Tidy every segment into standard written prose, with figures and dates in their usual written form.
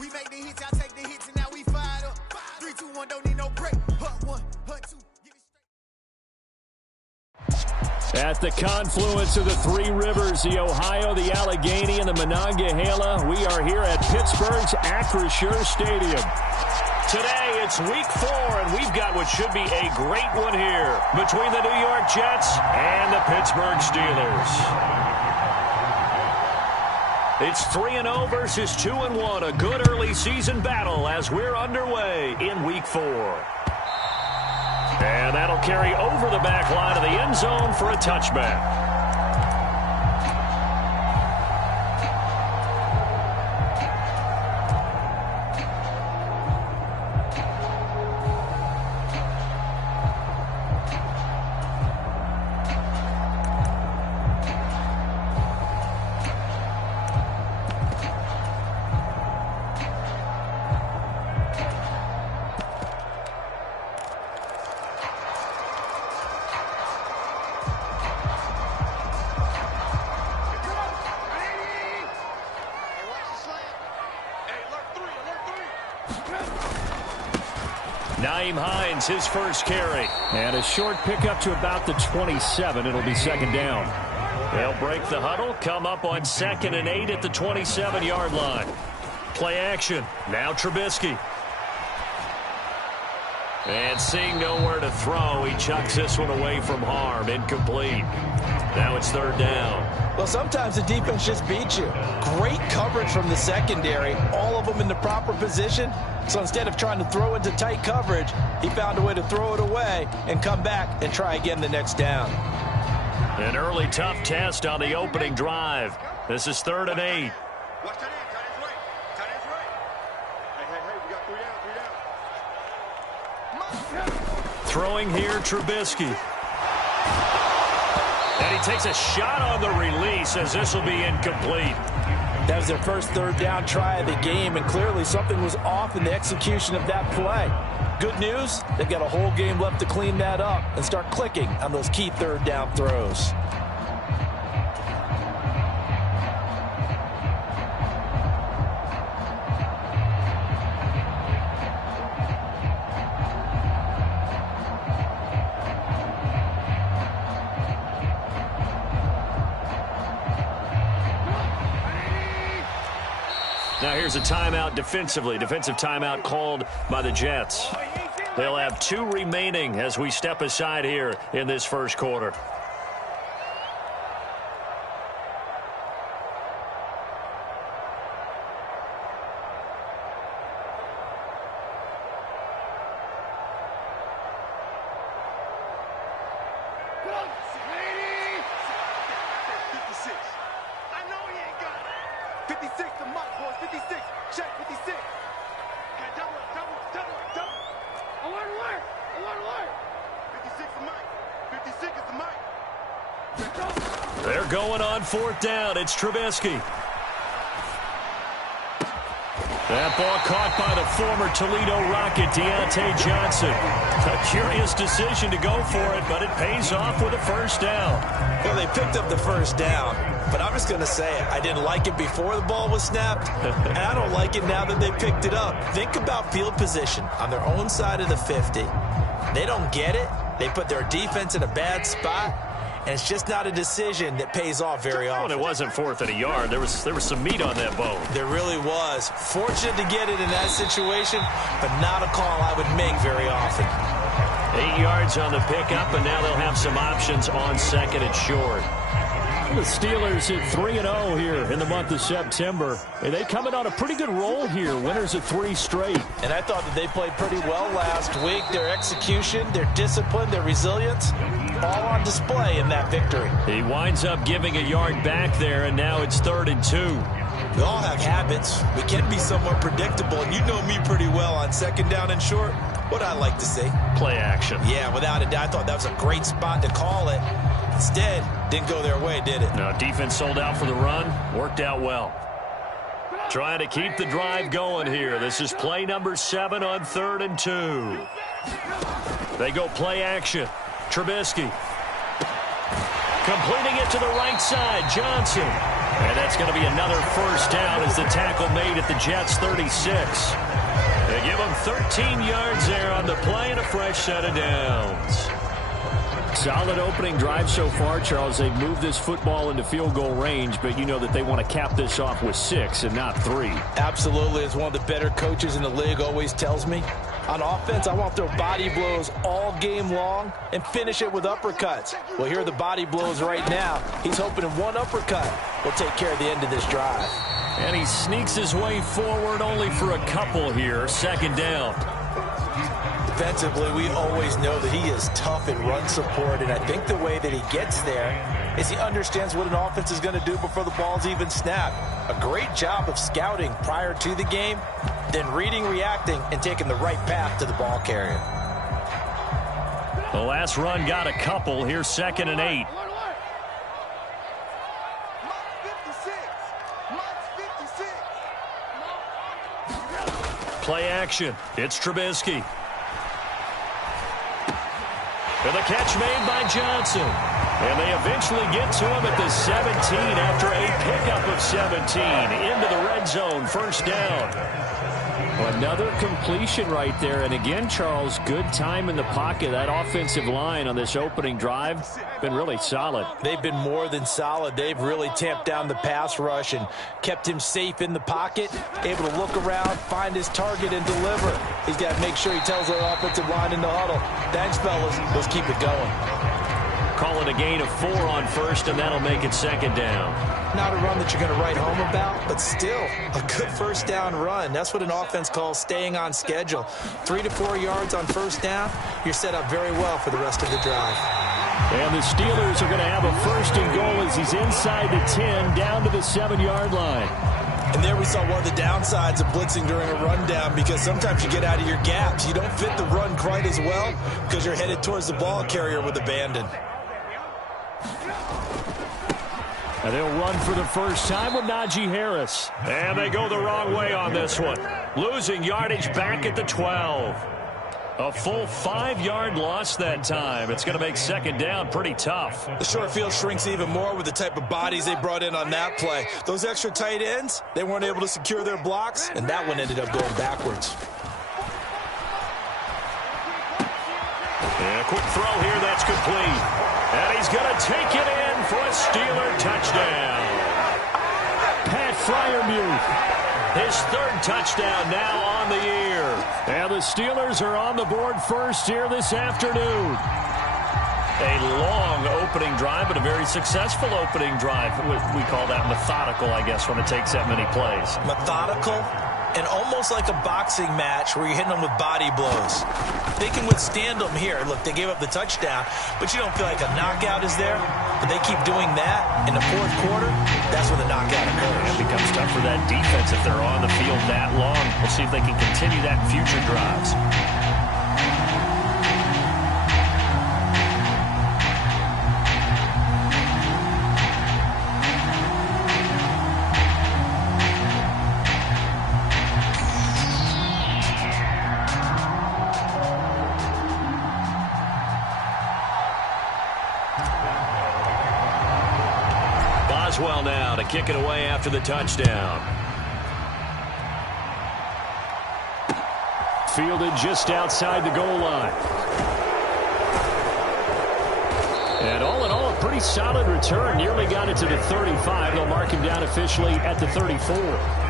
We make the hits, I take the hits, and now we fired up. 3, 2, 1, don't need no break. Hut 1, hut 2. At the confluence of the three rivers, the Ohio, the Allegheny, and the Monongahela, we are here at Pittsburgh's Acrisure Stadium. Today, it's week 4, and we've got what should be a great one here between the New York Jets and the Pittsburgh Steelers. It's 3-0 versus 2-1, a good early season battle as we're underway in week 4. And that'll carry over the back line of the end zone for a touchback. Hines, his first carry. And a short pickup to about the 27. It'll be second down. They'll break the huddle, come up on 2nd and 8 at the 27-yard line. Play action. Now Trubisky. And seeing nowhere to throw, he chucks this one away from harm. Incomplete. Now it's third down. Well, sometimes the defense just beats you. Great coverage from the secondary. All of them in the proper position. So instead of trying to throw into tight coverage, he found a way to throw it away and come back and try again the next down. An early tough test on the opening drive. This is 3rd and 8. Watch tight end, tight end's right. Tight end's right. Hey, we got 3 down. Throwing here, Trubisky. And he takes a shot on the release as this will be incomplete. That was their first third down try of the game, and clearly something was off in the execution of that play. Good news, they've got a whole game left to clean that up and start clicking on those key third down throws. Now here's a timeout defensively. Defensive timeout called by the Jets. They'll have 2 remaining as we step aside here in this first quarter. They're going on 4th down. It's Trubisky. That ball caught by the former Toledo Rocket, Deontay Johnson. A curious decision to go for it, but it pays off with a first down. Well, they picked up the first down, but I'm just going to say it. I didn't like it before the ball was snapped, and I don't like it now that they picked it up. Think about field position on their own side of the 50. They don't get it. They put their defense in a bad spot. And it's just not a decision that pays off very often. Well, it wasn't 4th and a yard. There was some meat on that bone. There really was. Fortunate to get it in that situation, but not a call I would make very often. 8 yards on the pickup, and now they'll have some options on 2nd and short. The Steelers hit 3-0 here in the month of September. And they coming on a pretty good roll here. Winners of 3 straight. And I thought that they played pretty well last week. Their execution, their discipline, their resilience, all on display in that victory. He winds up giving a yard back there, and now it's 3rd and 2. We all have habits. We can be somewhat predictable, and you know me pretty well on 2nd down and short. What I like to see. Play action. Yeah, without a doubt. I thought that was a great spot to call it. Instead, didn't go their way, did it? No, defense sold out for the run. Worked out well. Trying to keep the drive going here. This is play number 7 on 3rd and 2. They go play action. Trubisky. Completing it to the right side. Johnson. And that's going to be another first down as the tackle made at the Jets' 36. They give them 13 yards there on the play and a fresh set of downs. Solid opening drive so far, Charles. They've moved this football into field goal range, but you know that they want to cap this off with 6 and not 3. Absolutely. As one of the better coaches in the league always tells me, on offense, I want to throw body blows all game long and finish it with uppercuts. Well, here are the body blows right now. He's hoping one uppercut will take care of the end of this drive. And he sneaks his way forward only for a couple here. Second down. Defensively, we always know that he is tough in run support, and I think the way that he gets there is he understands what an offense is going to do before the ball's even snapped. A great job of scouting prior to the game, then reading, reacting, and taking the right path to the ball carrier. The last run got a couple. Here's 2nd and 8. Play action. It's Trubisky. And the catch made by Johnson. And they eventually get to him at the 17 after a pickup of 17 into the red zone. First down. Another completion right there. And again, Charles, good time in the pocket. That offensive line on this opening drive been really solid. They've been more than solid. They've really tamped down the pass rush and kept him safe in the pocket, able to look around, find his target, and deliver. He's got to make sure he tells the offensive line in the huddle, thanks, fellas. Let's keep it going. Call it a gain of 4 on first, and that'll make it second down. Not a run that you're going to write home about, but still a good first down run. That's what an offense calls staying on schedule. 3 to 4 yards on first down, you're set up very well for the rest of the drive. And the Steelers are going to have a first and goal as he's inside the 10, down to the 7-yard line. And there we saw one of the downsides of blitzing during a rundown, because sometimes you get out of your gaps. You don't fit the run quite as well because you're headed towards the ball carrier with abandon. And they'll run for the first time with Najee Harris. And they go the wrong way on this one. Losing yardage back at the 12. A full 5-yard loss that time. It's going to make second down pretty tough. The short field shrinks even more with the type of bodies they brought in on that play. Those extra tight ends, they weren't able to secure their blocks, and that one ended up going backwards. And a quick throw here, that's complete. And he's going to take it in for a Steeler touchdown. Pat Freiermuth. His 3rd touchdown now on the year. And the Steelers are on the board first here this afternoon. A long opening drive, but a very successful opening drive. We call that methodical, I guess, when it takes that many plays. Methodical and almost like a boxing match where you're hitting them with body blows. They can withstand them here. Look, they gave up the touchdown, but you don't feel like a knockout is there. But they keep doing that in the 4th quarter. That's when the knockout occurs. It becomes tough for that defense if they're on the field that long. We'll see if they can continue that in future drives. Boswell now to kick it away after the touchdown. Fielded just outside the goal line. And all in all, a pretty solid return. Nearly got it to the 35. They'll mark him down officially at the 34.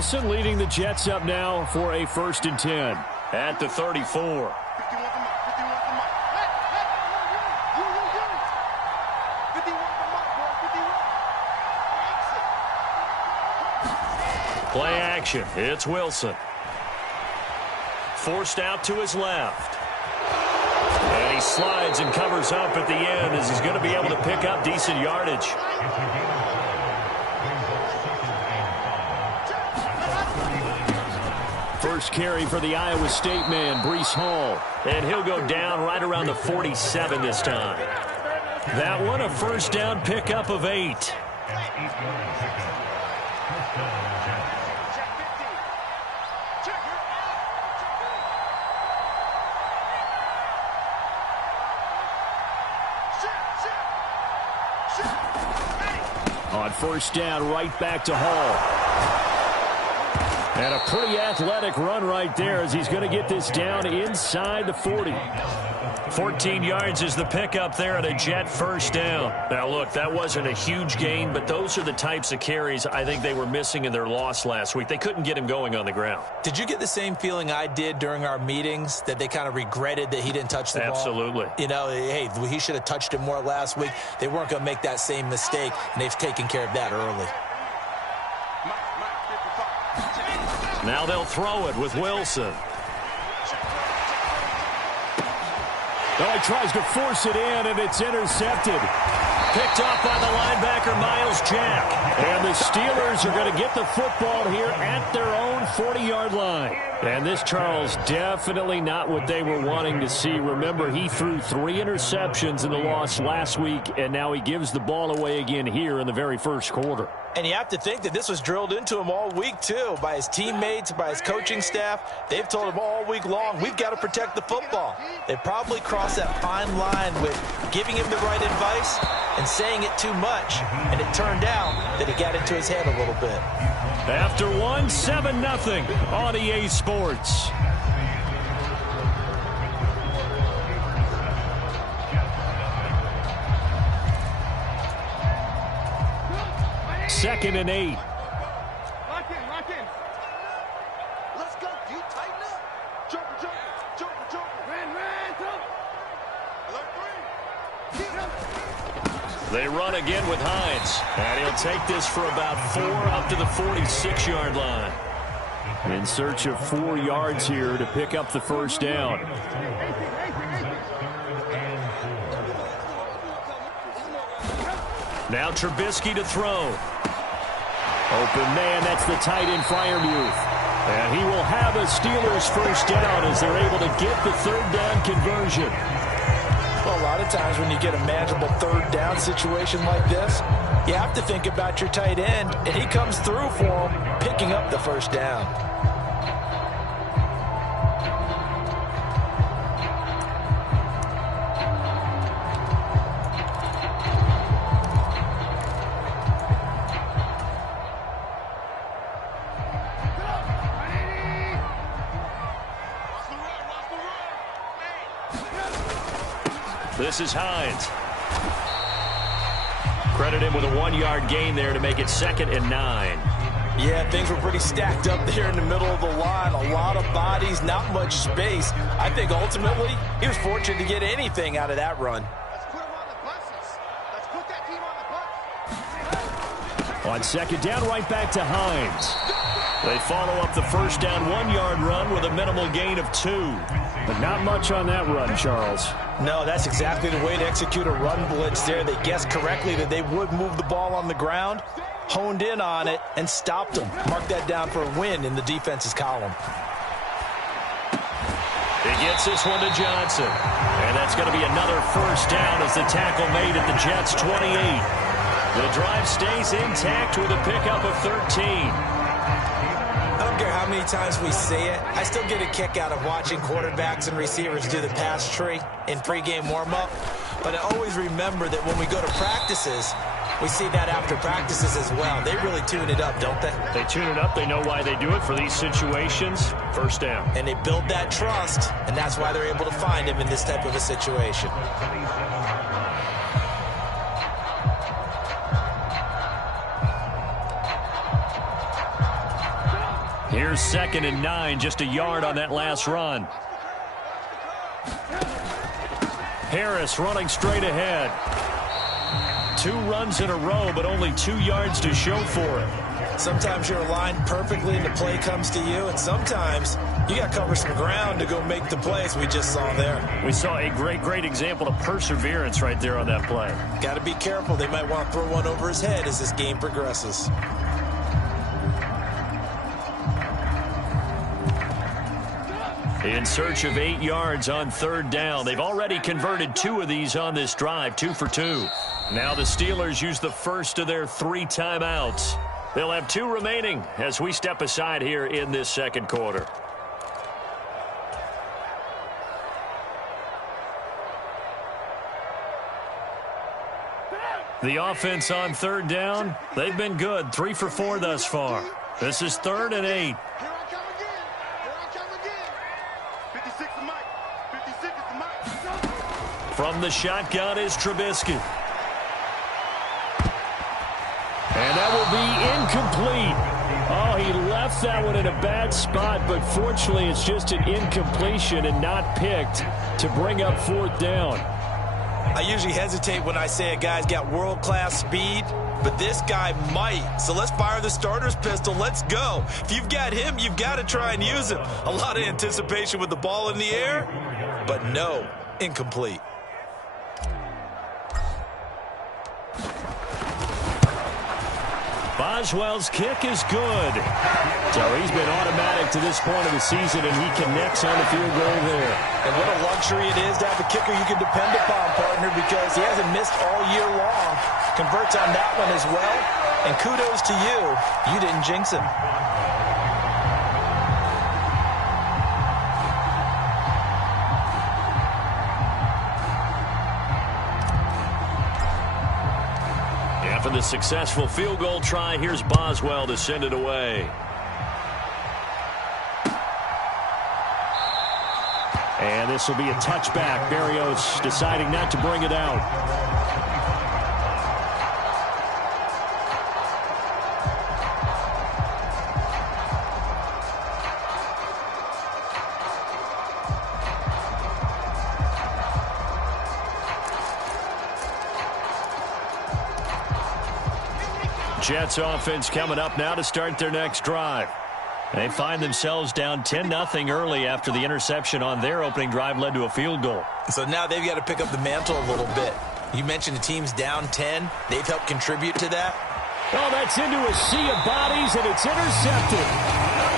Wilson leading the Jets up now for a 1st and 10 at the 34. Play action. It's Wilson. Forced out to his left. And he slides and covers up at the end as he's going to be able to pick up decent yardage. First carry for the Iowa State man, Breece Hall. And he'll go down right around the 47 this time. That one, a first down pickup of 8. On first down, right back to Hall. And a pretty athletic run right there as he's going to get this down inside the 40. 14 yards is the pickup there at a Jet first down. Now, look, that wasn't a huge gain, but those are the types of carries I think they were missing in their loss last week. They couldn't get him going on the ground. Did you get the same feeling I did during our meetings, that they kind of regretted that he didn't touch the ball? Absolutely. You know, hey, he should have touched it more last week. They weren't going to make that same mistake, and they've taken care of that early. Now they'll throw it with Wilson. Oh, he tries to force it in, and it's intercepted. Picked off by the linebacker, Miles Jack. And the Steelers are going to get the football here at their own 40-yard line. And this, Charles, definitely not what they were wanting to see. Remember, he threw 3 interceptions in the loss last week, and now he gives the ball away again here in the very first quarter. And you have to think that this was drilled into him all week, too, by his teammates, by his coaching staff. They've told him all week long, we've got to protect the football. They probably crossed that fine line with giving him the right advice and saying it too much. And it turned out that it got into his head a little bit. After 7-0 on EA Sports. Second and 8. Lock in, lock in. Let's go, D. Tighten up. Jumper. Ran, throw. Alert 3. They run again with Hines. And he'll take this for about 4 up to the 46-yard line. In search of 4 yards here to pick up the first down. Now Trubisky to throw. Open man, that's the tight end, Freiermuth. And he will have a Steelers first down as they're able to get the third down conversion. Well, a lot of times when you get a manageable third down situation like this, you have to think about your tight end, and he comes through for him, picking up the first down. This is Hines. Credit him with a 1-yard gain there to make it 2nd and 9. Yeah, things were pretty stacked up there in the middle of the line. A lot of bodies, not much space. I think ultimately he was fortunate to get anything out of that run. Let's put him on the buses. Let's put that team on the bus. On second down, right back to Hines. They follow up the first down 1-yard run with a minimal gain of 2. But not much on that run, Charles. No, that's exactly the way to execute a run blitz there. They guessed correctly that they would move the ball on the ground, honed in on it, and stopped them. Mark that down for a win in the defense's column. He gets this one to Johnson. And that's going to be another first down as the tackle made at the Jets' 28. The drive stays intact with a pickup of 13. I don't care how many times we say it, I still get a kick out of watching quarterbacks and receivers do the pass tree in pregame warm-up. But I always remember that when we go to practices, we see that after practices as well. They really tune it up, don't they? They tune it up. They know why they do it for these situations. First down. And they build that trust, and that's why they're able to find him in this type of a situation. Here's 2nd and 9, just a yard on that last run. Harris running straight ahead. 2 runs in a row, but only 2 yards to show for it. Sometimes you're aligned perfectly and the play comes to you, and sometimes you got to cover some ground to go make the plays we just saw there. We saw a great example of perseverance right there on that play. Got to be careful. They might want to throw one over his head as this game progresses. in search of 8 yards on 3rd down. They've already converted 2 of these on this drive, 2 for 2. Now the Steelers use the first of their 3 timeouts. They'll have 2 remaining as we step aside here in this second quarter. The offense on 3rd down, they've been good, 3 for 4 thus far. This is 3rd and 8. Here I come again. Here I come again. 56 is Mike. 56 is Mike. From the shotgun is Trubisky. And that will be incomplete. Oh, he left that one in a bad spot, but fortunately it's just an incompletion and not picked to bring up 4th down. I usually hesitate when I say a guy's got world-class speed, but this guy might. So let's fire the starter's pistol. Let's go. If you've got him, you've got to try and use him. A lot of anticipation with the ball in the air, but no, incomplete. Boswell's kick is good. So he's been automatic to this point of the season, and he connects on the field goal there. And what a luxury it is to have a kicker you can depend upon, partner, because he hasn't missed all year long. Converts on that one as well. And kudos to you. You didn't jinx him. After the successful field goal try, here's Boswell to send it away. And this will be a touchback. Berrios deciding not to bring it out. Jets offense coming up now to start their next drive. They find themselves down 10-0 early after the interception on their opening drive led to a field goal. So now they've got to pick up the mantle a little bit. You mentioned the team's down 10. They've helped contribute to that. Oh, that's into a sea of bodies, and it's intercepted.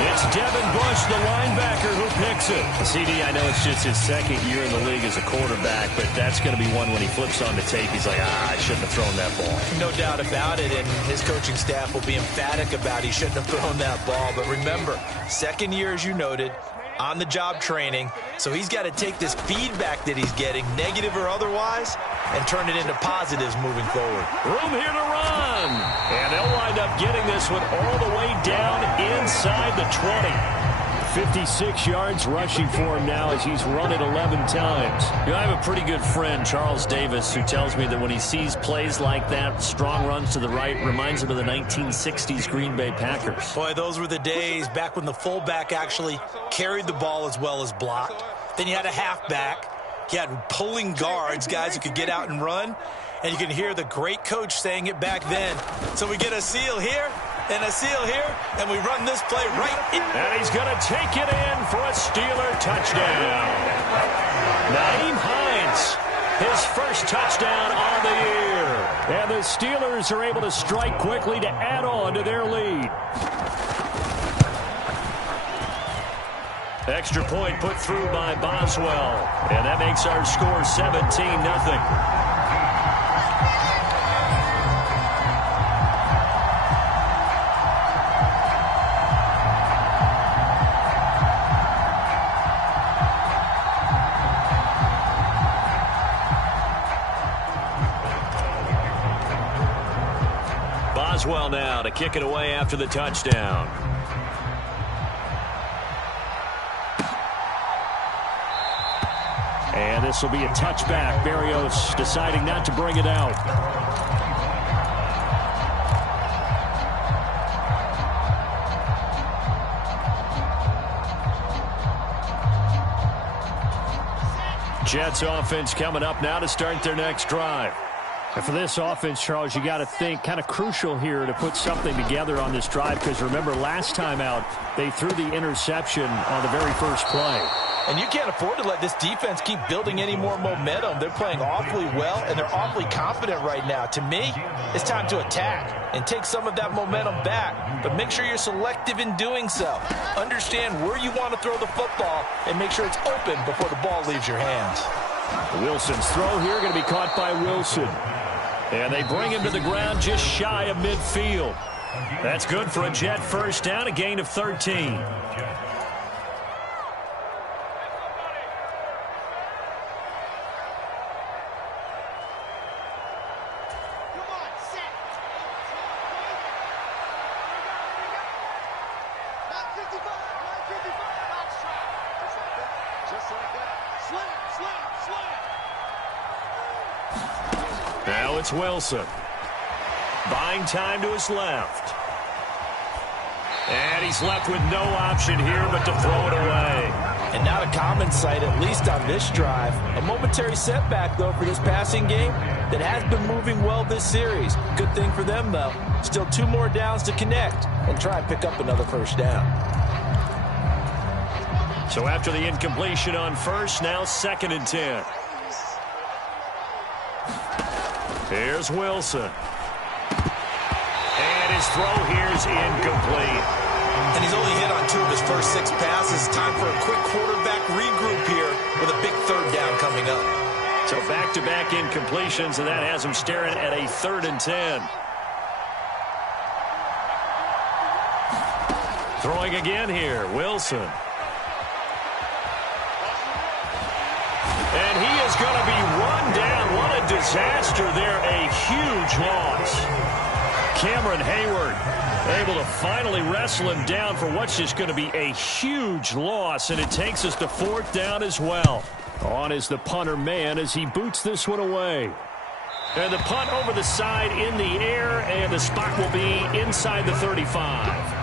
It's Devin Bush, the linebacker, who picks it. CD, I know it's just his 2nd year in the league as a quarterback, but that's going to be one when he flips on the tape. He's like, I shouldn't have thrown that ball. No doubt about it, and his coaching staff will be emphatic about he shouldn't have thrown that ball. But remember, 2nd year, as you noted, on-the-job training, so he's got to take this feedback that he's getting, negative or otherwise, and turn it into positives moving forward. Room here to run. And they'll wind up getting this one all the way down inside the 20. 56 yards rushing for him now as he's run it 11 times. You know, I have a pretty good friend, Charles Davis, who tells me that when he sees plays like that, strong runs to the right, reminds him of the 1960s Green Bay Packers. Boy, those were the days back when the fullback actually carried the ball as well as blocked. Then you had a halfback. You had pulling guards, guys who could get out and run. And you can hear the great coach saying it back then. So we get a seal here and a seal here, and we run this play right in. And he's going to take it in for a Steeler touchdown. Nyheim Hines, his first touchdown on the year. And the Steelers are able to strike quickly to add on to their lead. Extra point put through by Boswell. And that makes our score 17-0. Boswell now to kick it away after the touchdown. And this will be a touchback. Berrios deciding not to bring it out. Jets offense coming up now to start their next drive. And for this offense, Charles, you got to think kind of crucial here to put something together on this drive, because remember last time out they threw the interception on the very first play. And you can't afford to let this defense keep building any more momentum. They're playing awfully well, and they're awfully confident right now. To me, it's time to attack and take some of that momentum back. But make sure you're selective in doing so. Understand where you want to throw the football and make sure it's open before the ball leaves your hands. Wilson's throw here going to be caught by Wilson. And they bring him to the ground just shy of midfield. That's good for a Jet first down, a gain of 13. Now it's Wilson. Buying time to his left. And he's left with no option here but to throw it away. And not a common sight, at least on this drive. A momentary setback, though, for this passing game that has been moving well this series. Good thing for them, though. Still 2 more downs to connect and try and pick up another first down. So after the incompletion on first, now 2nd and 10. Here's Wilson. And his throw here is incomplete. And he's only hit on 2 of his first 6 passes. Time for a quick quarterback regroup here with a big 3rd down coming up. So back-to-back incompletions, and that has him staring at a 3rd and 10. Throwing again here, Wilson. And he is going to be run down. What a disaster there. A huge loss. Cameron Hayward able to finally wrestle him down for what's just going to be a huge loss. And it takes us to 4th down as well. On is the punter man as he boots this one away. And the punt over the side in the air, and the spot will be inside the 35.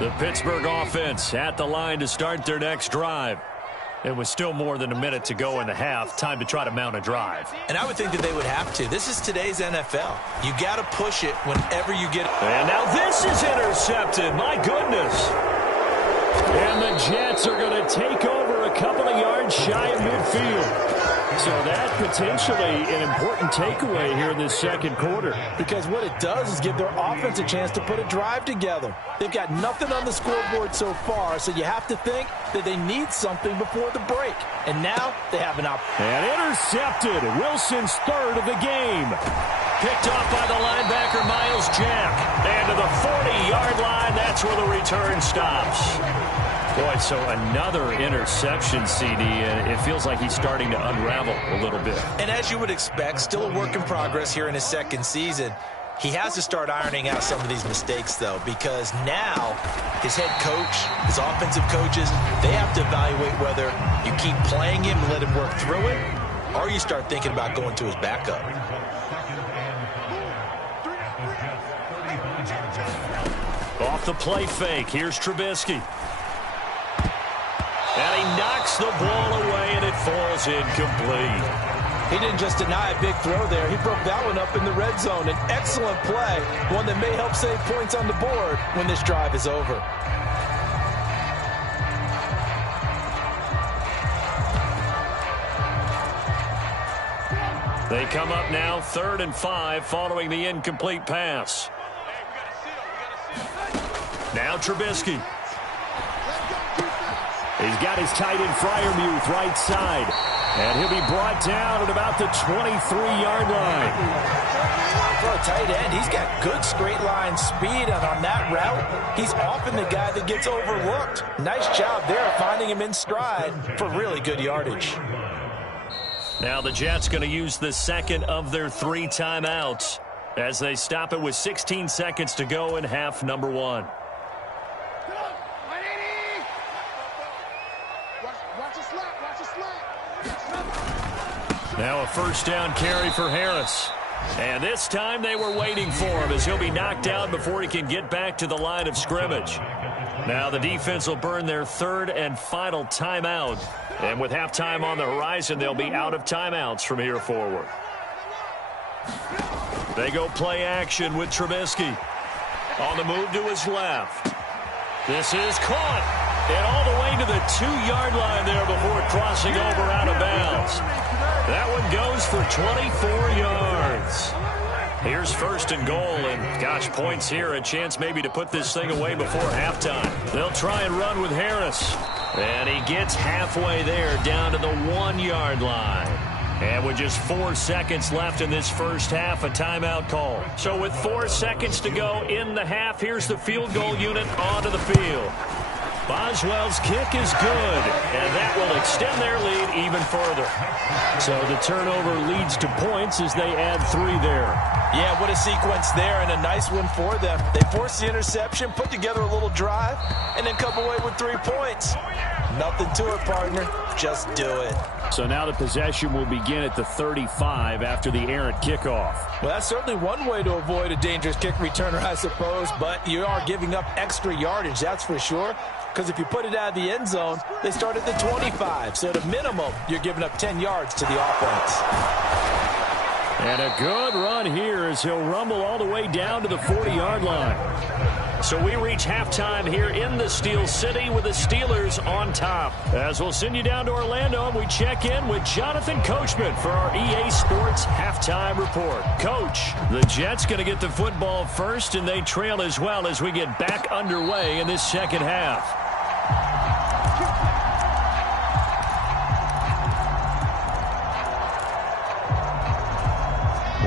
The Pittsburgh offense at the line to start their next drive. It was still more than a minute to go in the half. Time to try to mount a drive. And I would think that they would have to. This is today's NFL. You got to push it whenever you get it. And now this is intercepted. My goodness. And the Jets are going to take over a couple of yards shy of midfield. So that potentially an important takeaway here in this 2nd quarter. Because what it does is give their offense a chance to put a drive together. They've got nothing on the scoreboard so far, so you have to think that they need something before the break. And now they have an opportunity. And intercepted. Wilson's 3rd of the game. Picked off by the linebacker, Miles Jack. And to the 40-yard line, that's where the return stops. Boy, so another interception, CD, and it feels like he's starting to unravel a little bit. And as you would expect, still a work in progress here in his 2nd season. He has to start ironing out some of these mistakes, though, because now his head coach, his offensive coaches, they have to evaluate whether you keep playing him and let him work through it, or you start thinking about going to his backup. Off the play fake, here's Trubisky. And he knocks the ball away, and it falls incomplete. He didn't just deny a big throw there. He broke that one up in the red zone. An excellent play, one that may help save points on the board when this drive is over. They come up now 3rd and 5 following the incomplete pass. Now Trubisky. He's got his tight end Freiermuth right side. And he'll be brought down at about the 23-yard line. For a tight end, he's got good straight line speed, and on that route, he's often the guy that gets overlooked. Nice job there finding him in stride for really good yardage. Now the Jets going to use the 2nd of their 3 timeouts as they stop it with 16 seconds to go in half number 1. Now a 1st down carry for Harris. And this time they were waiting for him as he'll be knocked out before he can get back to the line of scrimmage. Now the defense will burn their 3rd and final timeout. And with halftime on the horizon, they'll be out of timeouts from here forward. They go play action with Trubisky. On the move to his left. This is caught. And all the way to the 2-yard line there before crossing over out of bounds. That one goes for 24 yards. Here's 1st and goal, and gosh, points here, a chance maybe to put this thing away before halftime. They'll try and run with Harris. And he gets halfway there down to the 1-yard line. And with just 4 seconds left in this first half, a timeout call. So with 4 seconds to go in the half, here's the field goal unit onto the field. Boswell's kick is good, and that will extend their lead even further. So the turnover leads to points as they add 3 there. Yeah, what a sequence there, and a nice one for them. They forced the interception, put together a little drive, and then come away with 3 points. Nothing to it, partner. Just do it. So now the possession will begin at the 35 after the errant kickoff. Well, that's certainly one way to avoid a dangerous kick returner, I suppose, but you are giving up extra yardage, that's for sure. Because if you put it out of the end zone, they start at the 25. So at a minimum, you're giving up 10 yards to the offense. And a good run here as he'll rumble all the way down to the 40-yard line. So we reach halftime here in the Steel City with the Steelers on top. As we'll send you down to Orlando, and we check in with Jonathan Coachman for our EA Sports Halftime Report. Coach, the Jets going to get the football first, and they trail as well as we get back underway in this second half.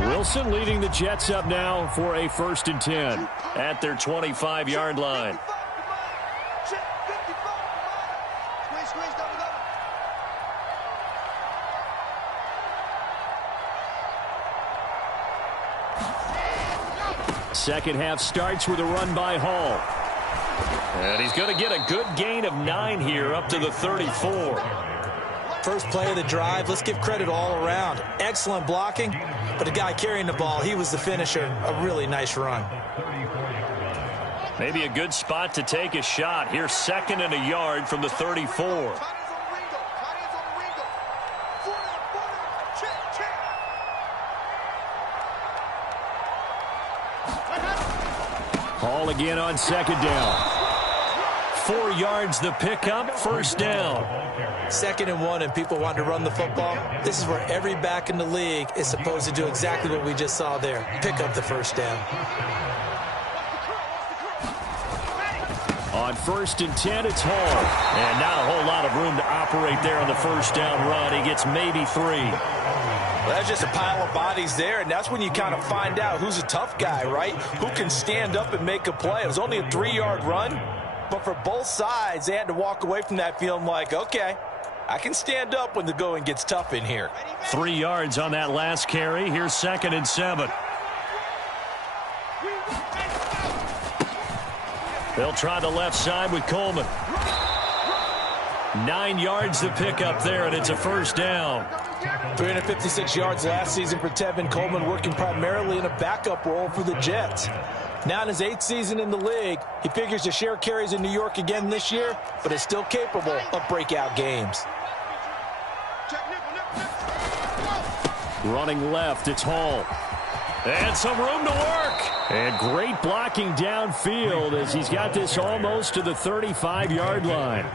Wilson leading the Jets up now for a 1st and 10 at their 25-yard line. Second half starts with a run by Hall. And he's going to get a good gain of 9 here up to the 34. First play of the drive, let's give credit all around. Excellent blocking, but the guy carrying the ball, he was the finisher. A really nice run. Maybe a good spot to take a shot. Here's 2nd and a yard from the 34. Hall again on 2nd down. 4 yards the pickup, 1st down. 2nd and 1, and people want to run the football. This is where every back in the league is supposed to do exactly what we just saw there. Pick up the 1st down. On 1st and 10, it's Hall. And not a whole lot of room to operate there on the 1st down run. He gets maybe 3. Well, that's just a pile of bodies there, and that's when you kind of find out who's a tough guy, right? Who can stand up and make a play. It was only a 3-yard run, but for both sides, they had to walk away from that feeling like, okay, I can stand up when the going gets tough in here. 3 yards on that last carry. Here's 2nd and 7. They'll try the left side with Coleman. 9 yards to pick up there, and it's a 1st down. 356 yards last season for Tevin Coleman, working primarily in a backup role for the Jets. Now in his 8th season in the league, he figures to share carries in New York again this year, but is still capable of breakout games. Running left, it's Hall. And some room to work. And great blocking downfield as he's got this almost to the 35-yard line.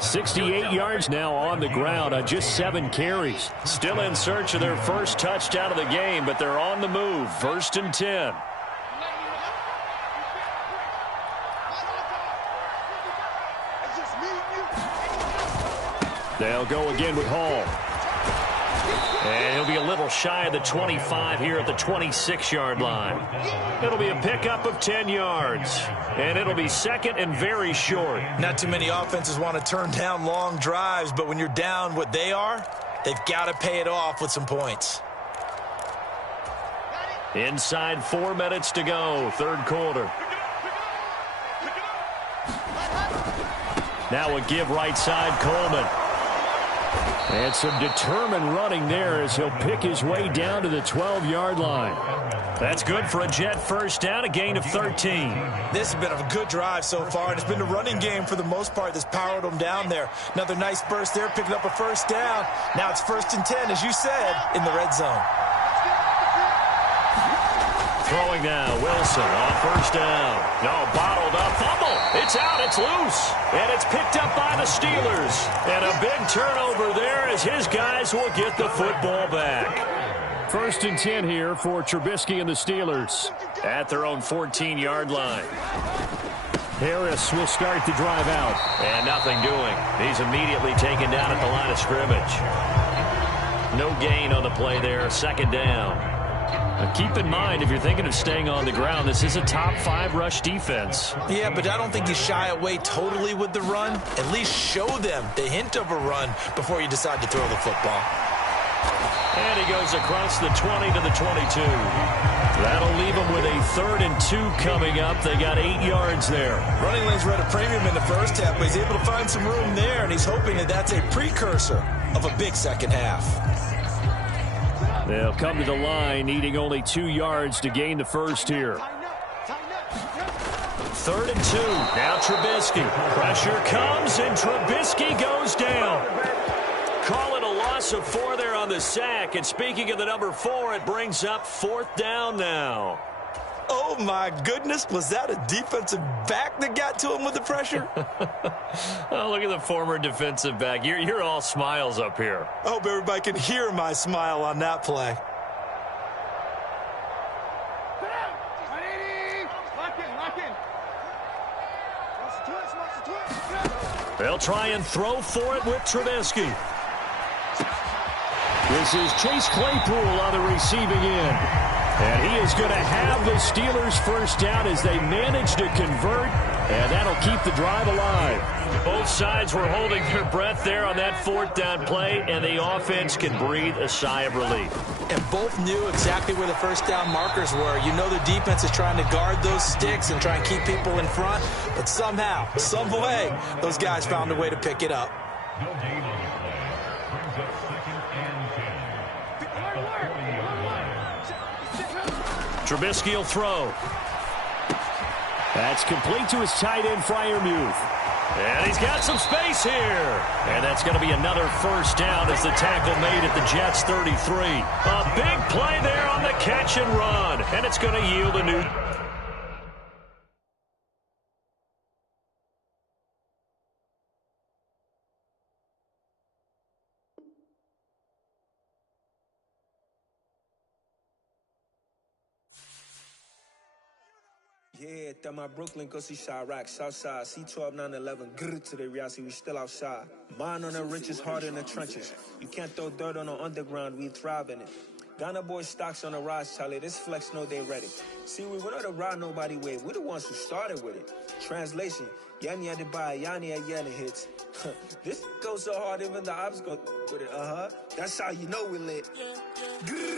68 yards now on the ground on just 7 carries. Still in search of their first touchdown of the game, but they're on the move. 1st and 10. They'll go again with Hall. And he'll be a little shy of the 25 here at the 26-yard line. It'll be a pickup of 10 yards. And it'll be 2nd and very short. Not too many offenses want to turn down long drives, but when you're down what they are, they've got to pay it off with some points. Inside 4 minutes to go, 3rd quarter. Now a give right side, Coleman. And some determined running there as he'll pick his way down to the 12-yard line. That's good for a Jet 1st down, a gain of 13. This has been a good drive so far, and it's been the running game for the most part that's powered them down there. Another nice burst there, picking up a 1st down. Now it's 1st and 10, as you said, in the red zone. Throwing now, Wilson on first down. No, bottled up, fumble. It's out, it's loose. And it's picked up by the Steelers. And a big turnover there as his guys will get the football back. 1st and 10 here for Trubisky and the Steelers at their own 14-yard line. Harris will start the drive out. And nothing doing. He's immediately taken down at the line of scrimmage. No gain on the play there, 2nd down. Now keep in mind, if you're thinking of staying on the ground, this is a top 5 rush defense. Yeah, but I don't think you shy away totally with the run. At least show them the hint of a run before you decide to throw the football. And he goes across the 20 to the 22. That'll leave him with a 3rd and 2 coming up. They got 8 yards there. Running lanes were at a premium in the first half, but he's able to find some room there, and he's hoping that that's a precursor of a big second half. They'll come to the line, needing only 2 yards to gain the first here. 3rd and 2. Now Trubisky. Pressure comes, and Trubisky goes down. Call it a loss of 4 there on the sack. And speaking of the number 4, it brings up 4th down now. Oh, my goodness. Was that a defensive back that got to him with the pressure? Oh, look at the former defensive back. You're all smiles up here. I hope everybody can hear my smile on that play. They'll try and throw for it with Trubisky. This is Chase Claypool on the receiving end. And he is going to have the Steelers first down as they manage to convert, and that'll keep the drive alive. Both sides were holding their breath there on that 4th down play, and the offense can breathe a sigh of relief. And both knew exactly where the first down markers were. You know the defense is trying to guard those sticks and try and keep people in front, but somehow, some way, those guys found a way to pick it up. Trubisky will throw. That's complete to his tight end, Freiermuth. And he's got some space here. And that's going to be another first down as the tackle made at the Jets' 33. A big play there on the catch and run. And it's going to yield a new... Yeah, that my Brooklyn, go see Chirac, Southside, C12, 911, grr to the reality, we still outside. Mine on the riches, hard in the trenches. You can't throw dirt on the underground, we thrive in it. Ghana boys stocks on the rise, Charlie, this flex know they ready. See, we were not a ride nobody with, we the ones who started with it. Translation, Yanni had to buy, Yanni had yelling hits. This goes so hard, even the ops go with it, That's how you know we lit. Grr.